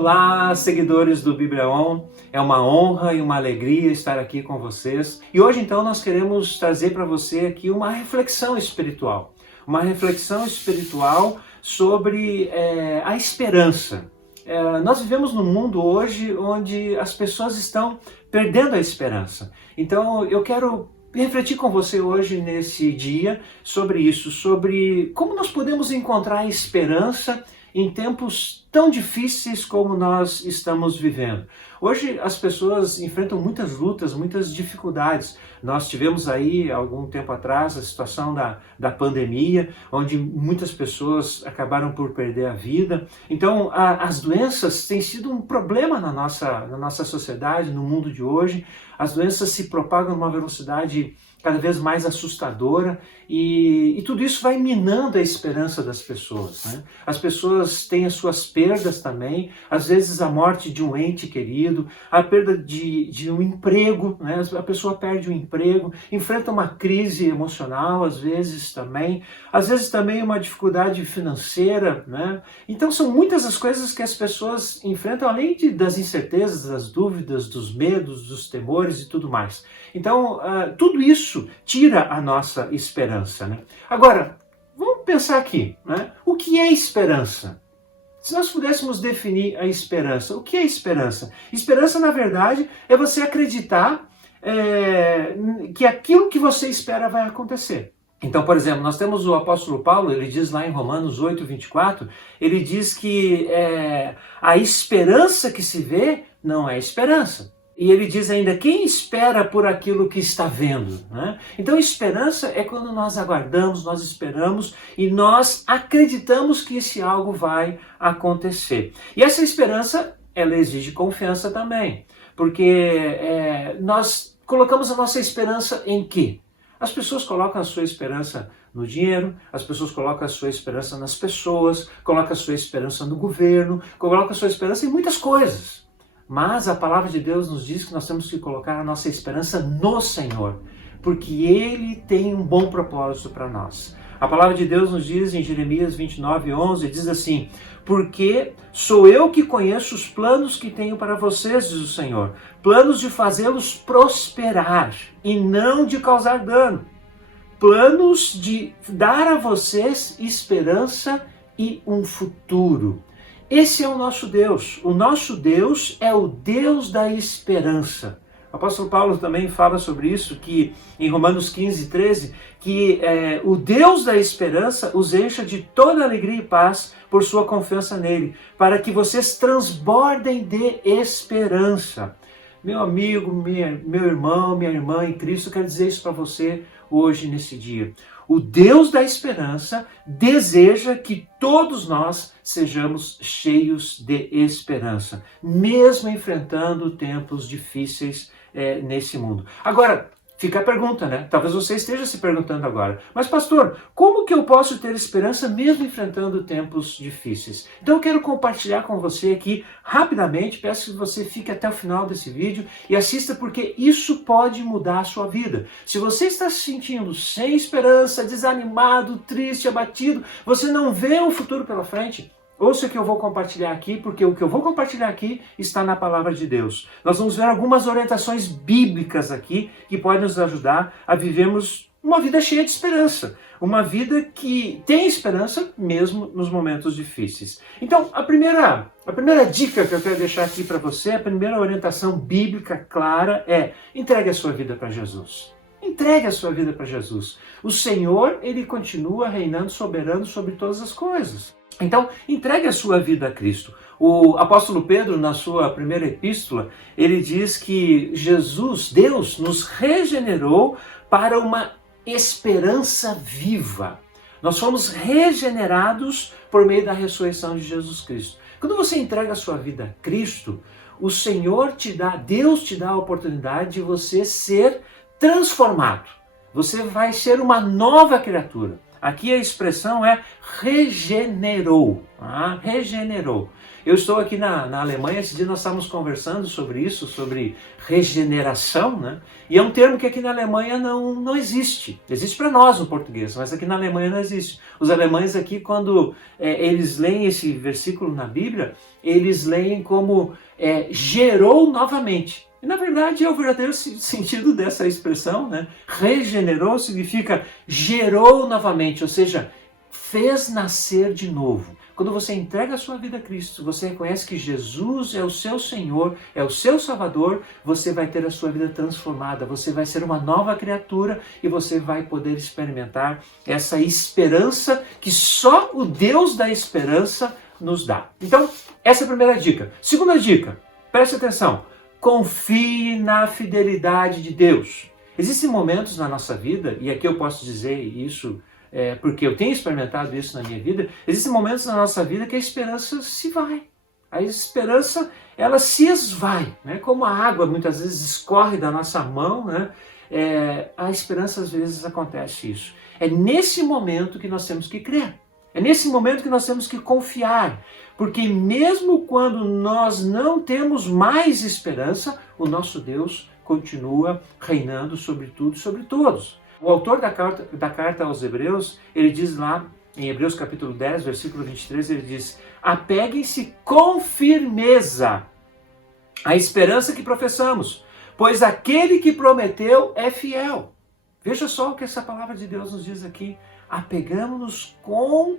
Olá, seguidores do Bíblia On. É uma honra e uma alegria estar aqui com vocês. E hoje, então, nós queremos trazer para você aqui uma reflexão espiritual. Uma reflexão espiritual sobre a esperança. Nós vivemos num mundo hoje onde as pessoas estão perdendo a esperança. Então, eu quero refletir com você hoje, nesse dia, sobre isso, sobre como nós podemos encontrar esperança em tempos tão difíceis como nós estamos vivendo. Hoje as pessoas enfrentam muitas lutas, muitas dificuldades. Nós tivemos aí, algum tempo atrás, a situação da pandemia, onde muitas pessoas acabaram por perder a vida. Então, as doenças têm sido um problema na nossa sociedade, no mundo de hoje. As doenças se propagam numa velocidade cada vez mais assustadora e tudo isso vai minando a esperança das pessoas, né? As pessoas têm as suas perdas também, às vezes a morte de um ente querido, a perda de um emprego, né? A pessoa perde o emprego, enfrenta uma crise emocional às vezes também uma dificuldade financeira, né? Então são muitas as coisas que as pessoas enfrentam, além das incertezas, das dúvidas, dos medos, dos temores e tudo mais. Então, tudo isso tira a nossa esperança, né? Agora, vamos pensar aqui, né? O que é esperança? Se nós pudéssemos definir a esperança, o que é esperança? Esperança, na verdade, é você acreditar que aquilo que você espera vai acontecer. Então, por exemplo, nós temos o apóstolo Paulo, ele diz lá em Romanos 8:24, ele diz que a esperança que se vê não é esperança. E ele diz ainda, quem espera por aquilo que está vendo, né? Então, esperança é quando nós aguardamos, nós esperamos e nós acreditamos que esse algo vai acontecer. E essa esperança, ela exige confiança também, porque nós colocamos a nossa esperança em quê? As pessoas colocam a sua esperança no dinheiro, as pessoas colocam a sua esperança nas pessoas, colocam a sua esperança no governo, colocam a sua esperança em muitas coisas. Mas a palavra de Deus nos diz que nós temos que colocar a nossa esperança no Senhor, porque Ele tem um bom propósito para nós. A palavra de Deus nos diz em Jeremias 29:11, diz assim, porque sou eu que conheço os planos que tenho para vocês, diz o Senhor, planos de fazê-los prosperar e não de causar dano, planos de dar a vocês esperança e um futuro. Esse é o nosso Deus. O nosso Deus é o Deus da esperança. O apóstolo Paulo também fala sobre isso, que em Romanos 15:13, que o Deus da esperança os encha de toda alegria e paz por sua confiança nele, para que vocês transbordem de esperança. Meu amigo, meu irmão, minha irmã em Cristo, eu quero dizer isso para você hoje, nesse dia. O Deus da esperança deseja que todos nós sejamos cheios de esperança, mesmo enfrentando tempos difíceis nesse mundo. Agora, fica a pergunta, né? Talvez você esteja se perguntando agora, mas pastor, como que eu posso ter esperança mesmo enfrentando tempos difíceis? Então eu quero compartilhar com você aqui rapidamente, peço que você fique até o final desse vídeo e assista, porque isso pode mudar a sua vida. Se você está se sentindo sem esperança, desanimado, triste, abatido, você não vê um futuro pela frente, ouça o que eu vou compartilhar aqui, porque o que eu vou compartilhar aqui está na palavra de Deus. Nós vamos ver algumas orientações bíblicas aqui que podem nos ajudar a vivermos uma vida cheia de esperança. Uma vida que tem esperança mesmo nos momentos difíceis. Então, a primeira dica que eu quero deixar aqui para você, a primeira orientação bíblica clara é: entregue a sua vida para Jesus. Entregue a sua vida para Jesus. O Senhor, Ele continua reinando soberano sobre todas as coisas. Então, entregue a sua vida a Cristo. O apóstolo Pedro, na sua primeira epístola, ele diz que Jesus, Deus, nos regenerou para uma esperança viva. Nós fomos regenerados por meio da ressurreição de Jesus Cristo. Quando você entrega a sua vida a Cristo, o Senhor Deus te dá a oportunidade de você ser transformado. Você vai ser uma nova criatura. Aqui a expressão é regenerou. Regenerou. Eu estou aqui na Alemanha, esse dia nós estávamos conversando sobre isso, sobre regeneração, né? E é um termo que aqui na Alemanha não existe. Existe para nós no português, mas aqui na Alemanha não existe. Os alemães aqui, quando eles leem esse versículo na Bíblia, eles leem como gerou novamente. E na verdade é o verdadeiro sentido dessa expressão, né? Regenerou significa gerou novamente, ou seja, fez nascer de novo. Quando você entrega a sua vida a Cristo, você reconhece que Jesus é o seu Senhor, é o seu Salvador, você vai ter a sua vida transformada, você vai ser uma nova criatura e você vai poder experimentar essa esperança que só o Deus da esperança nos dá. Então, essa é a primeira dica. Segunda dica, preste atenção, confie na fidelidade de Deus. Existem momentos na nossa vida, e aqui eu posso dizer isso porque eu tenho experimentado isso na minha vida, existem momentos na nossa vida que a esperança se vai. A esperança, ela se esvai, né? Como a água muitas vezes escorre da nossa mão, né? A esperança às vezes acontece isso. É nesse momento que nós temos que crer. É nesse momento que nós temos que confiar. Porque mesmo quando nós não temos mais esperança, o nosso Deus continua reinando sobre tudo e sobre todos. O autor da carta aos Hebreus, ele diz lá, em Hebreus capítulo 10, versículo 23, ele diz: apeguem-se com firmeza à esperança que professamos, pois aquele que prometeu é fiel. Veja só o que essa palavra de Deus nos diz aqui. Apegamos-nos com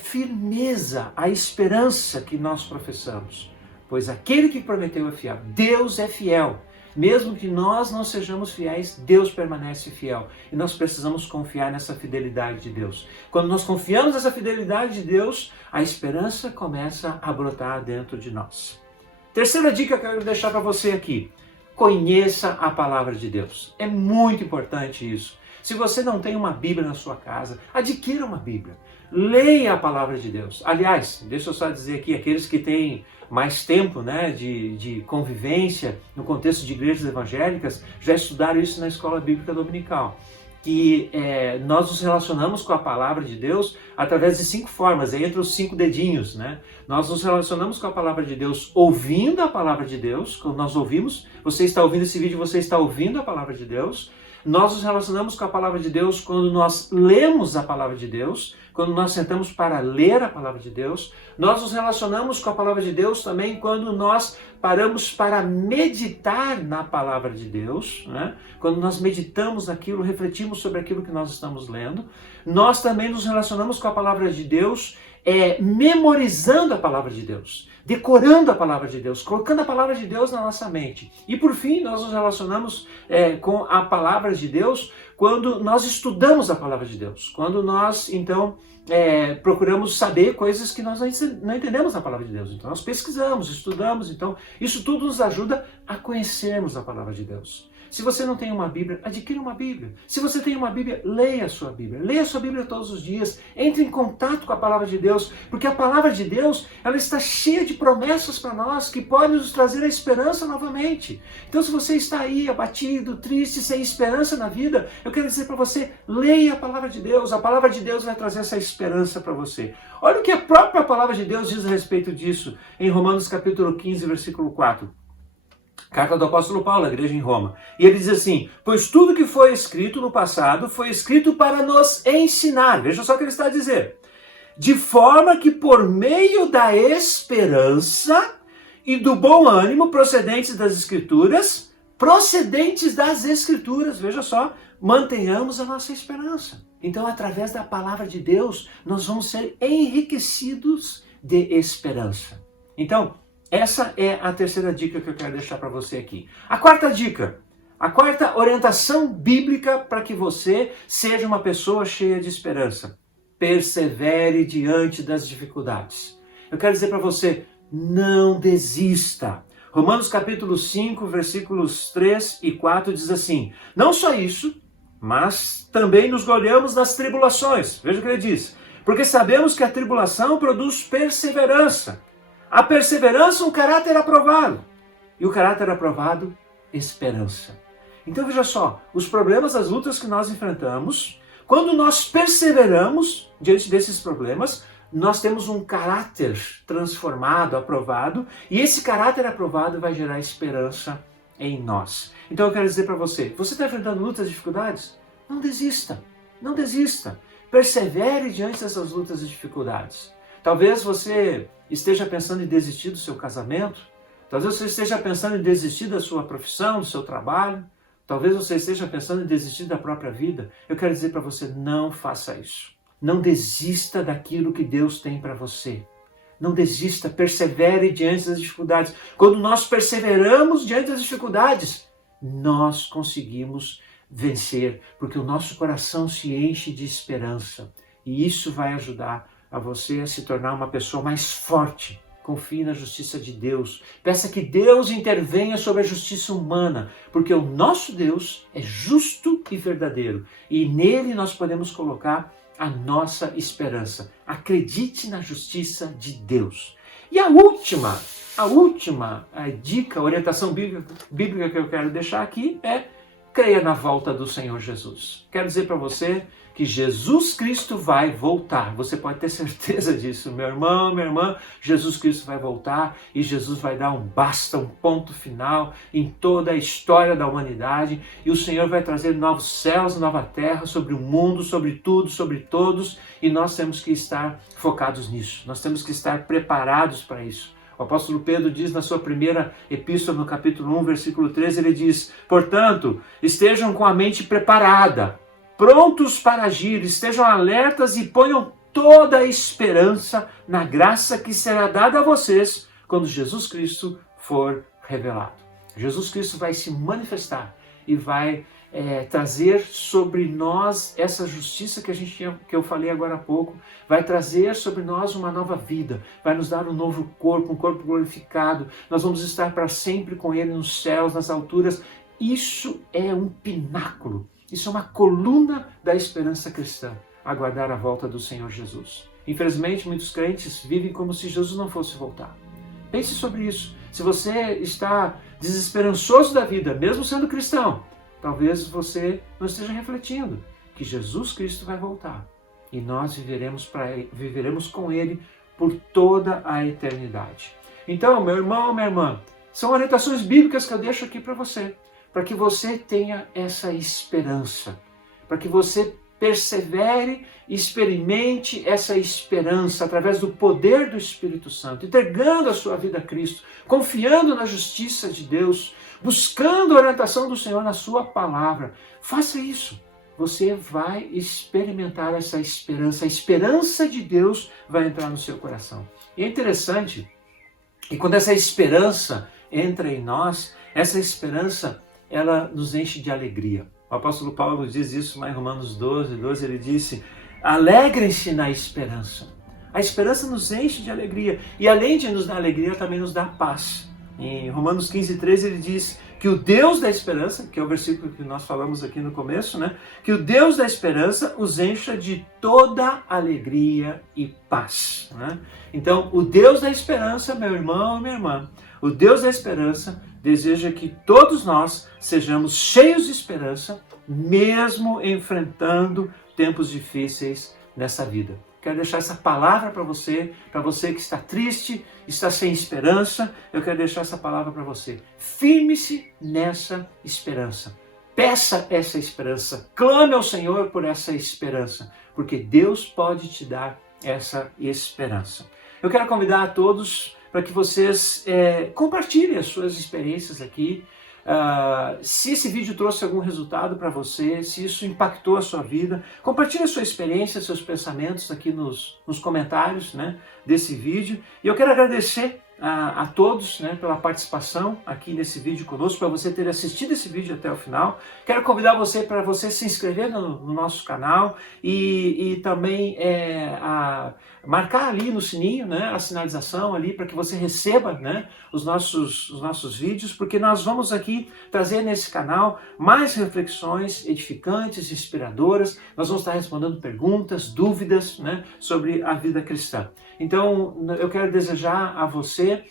firmeza à esperança que nós professamos, pois aquele que prometeu é fiel. Deus é fiel. Mesmo que nós não sejamos fiéis, Deus permanece fiel. E nós precisamos confiar nessa fidelidade de Deus. Quando nós confiamos nessa fidelidade de Deus, a esperança começa a brotar dentro de nós. Terceira dica que eu quero deixar para você aqui. Conheça a palavra de Deus. É muito importante isso. Se você não tem uma Bíblia na sua casa, adquira uma Bíblia. Leia a palavra de Deus. Aliás, deixa eu só dizer aqui, aqueles que têm mais tempo, né, de convivência no contexto de igrejas evangélicas, já estudaram isso na escola bíblica dominical. Que nós nos relacionamos com a palavra de Deus através de 5 formas, entre os 5 dedinhos, né? Nós nos relacionamos com a palavra de Deus ouvindo a palavra de Deus, quando nós ouvimos, você está ouvindo esse vídeo, você está ouvindo a palavra de Deus. Nós nos relacionamos com a palavra de Deus quando nós lemos a palavra de Deus, quando nós sentamos para ler a palavra de Deus. Nós nos relacionamos com a palavra de Deus também quando nós paramos para meditar na palavra de Deus, né? Quando nós meditamos aquilo, refletimos sobre aquilo que nós estamos lendo. Nós também nos relacionamos com a palavra de Deus memorizando a palavra de Deus, decorando a palavra de Deus, colocando a palavra de Deus na nossa mente. E por fim, nós nos relacionamos com a palavra de Deus quando nós estudamos a palavra de Deus, quando nós, então, procuramos saber coisas que nós não entendemos na palavra de Deus. Então, nós pesquisamos, estudamos, então, isso tudo nos ajuda a conhecermos a palavra de Deus. Se você não tem uma Bíblia, adquira uma Bíblia. Se você tem uma Bíblia, leia a sua Bíblia. Leia a sua Bíblia todos os dias. Entre em contato com a palavra de Deus, porque a palavra de Deus, ela está cheia de promessas para nós que podem nos trazer a esperança novamente. Então, se você está aí abatido, triste, sem esperança na vida, eu quero dizer para você, leia a palavra de Deus. A palavra de Deus vai trazer essa esperança para você. Olha o que a própria palavra de Deus diz a respeito disso em Romanos capítulo 15, versículo 4. Carta do apóstolo Paulo, à igreja em Roma. E ele diz assim: pois tudo que foi escrito no passado foi escrito para nos ensinar. Veja só o que ele está a dizer. De forma que por meio da esperança e do bom ânimo procedentes das Escrituras, veja só, mantenhamos a nossa esperança. Então, através da palavra de Deus, nós vamos ser enriquecidos de esperança. Então, essa é a terceira dica que eu quero deixar para você aqui. A quarta dica, a quarta orientação bíblica para que você seja uma pessoa cheia de esperança. Persevere diante das dificuldades. Eu quero dizer para você, não desista. Romanos capítulo 5, versículos 3 e 4 diz assim: não só isso, mas também nos gloriamos nas tribulações. Veja o que ele diz. Porque sabemos que a tribulação produz perseverança. A perseverança, um caráter aprovado. E o caráter aprovado, esperança. Então veja só, os problemas, as lutas que nós enfrentamos quando nós perseveramos diante desses problemas, nós temos um caráter transformado, aprovado, e esse caráter aprovado vai gerar esperança em nós. Então eu quero dizer para você está enfrentando lutas e dificuldades? Não desista, não desista. Persevere diante dessas lutas e dificuldades. Talvez você esteja pensando em desistir do seu casamento, talvez você esteja pensando em desistir da sua profissão, do seu trabalho, talvez você esteja pensando em desistir da própria vida. Eu quero dizer para você, não faça isso. Não desista daquilo que Deus tem para você. Não desista, persevere diante das dificuldades. Quando nós perseveramos diante das dificuldades, nós conseguimos vencer, porque o nosso coração se enche de esperança. E isso vai ajudar a você a se tornar uma pessoa mais forte. Confie na justiça de Deus. Peça que Deus intervenha sobre a justiça humana, porque o nosso Deus é justo e verdadeiro. E nele nós podemos colocar a nossa esperança. Acredite na justiça de Deus. E a última dica, orientação bíblica que eu quero deixar aqui é: creia na volta do Senhor Jesus. Quero dizer para você que Jesus Cristo vai voltar. Você pode ter certeza disso, meu irmão, minha irmã. Jesus Cristo vai voltar e Jesus vai dar um basta, um ponto final em toda a história da humanidade. E o Senhor vai trazer novos céus, nova terra sobre o mundo, sobre tudo, sobre todos. E nós temos que estar focados nisso. Nós temos que estar preparados para isso. O apóstolo Pedro diz na sua primeira epístola, no capítulo 1, versículo 13, ele diz: portanto, estejam com a mente preparada, prontos para agir, estejam alertas e ponham toda a esperança na graça que será dada a vocês quando Jesus Cristo for revelado. Jesus Cristo vai se manifestar e vai trazer sobre nós essa justiça que eu falei agora há pouco, vai trazer sobre nós uma nova vida, vai nos dar um novo corpo, um corpo glorificado. Nós vamos estar para sempre com Ele nos céus, nas alturas. Isso é um pináculo. Isso é uma coluna da esperança cristã, aguardar a volta do Senhor Jesus. Infelizmente, muitos crentes vivem como se Jesus não fosse voltar. Pense sobre isso. Se você está desesperançoso da vida, mesmo sendo cristão, talvez você não esteja refletindo que Jesus Cristo vai voltar e nós viveremos com Ele por toda a eternidade. Então, meu irmão, minha irmã, são orientações bíblicas que eu deixo aqui para você, para que você tenha essa esperança, para que você persevere e experimente essa esperança através do poder do Espírito Santo, entregando a sua vida a Cristo, confiando na justiça de Deus, buscando a orientação do Senhor na sua palavra. Faça isso. Você vai experimentar essa esperança. A esperança de Deus vai entrar no seu coração. E é interessante que quando essa esperança entra em nós, essa esperança ela nos enche de alegria. O apóstolo Paulo diz isso lá em Romanos 12, ele disse: alegrem-se na esperança. A esperança nos enche de alegria. E além de nos dar alegria, também nos dá paz. Em Romanos 15, 13, ele diz que o Deus da esperança, que é o versículo que nós falamos aqui no começo, né? Que o Deus da esperança os encha de toda alegria e paz. Né? Então, o Deus da esperança, meu irmão e minha irmã, o Deus da esperança deseja que todos nós sejamos cheios de esperança, mesmo enfrentando tempos difíceis nessa vida. Quero deixar essa palavra para você que está triste, está sem esperança, eu quero deixar essa palavra para você. Firme-se nessa esperança. Peça essa esperança. Clame ao Senhor por essa esperança, porque Deus pode te dar essa esperança. Eu quero convidar a todos para que vocês compartilhem as suas experiências aqui. Se esse vídeo trouxe algum resultado para você, se isso impactou a sua vida, compartilhe a sua experiência, seus pensamentos aqui nos comentários, né, desse vídeo. E eu quero agradecer a todos, né, pela participação aqui nesse vídeo conosco, para você ter assistido esse vídeo até o final. Quero convidar você para você se inscrever no nosso canal e também marcar ali no sininho, né, a sinalização ali para que você receba, né, os nossos vídeos, porque nós vamos aqui trazer nesse canal mais reflexões edificantes, inspiradoras. Nós vamos estar respondendo perguntas, dúvidas, né, sobre a vida cristã. Então, eu quero desejar a você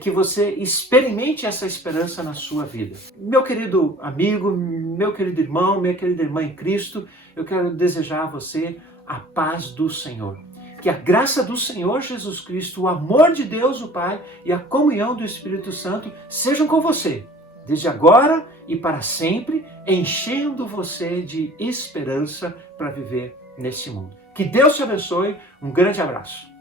que você experimente essa esperança na sua vida. Meu querido amigo, meu querido irmão, minha querida irmã em Cristo, eu quero desejar a você a paz do Senhor. Que a graça do Senhor Jesus Cristo, o amor de Deus o Pai e a comunhão do Espírito Santo sejam com você, desde agora e para sempre, enchendo você de esperança para viver nesse mundo. Que Deus te abençoe, um grande abraço.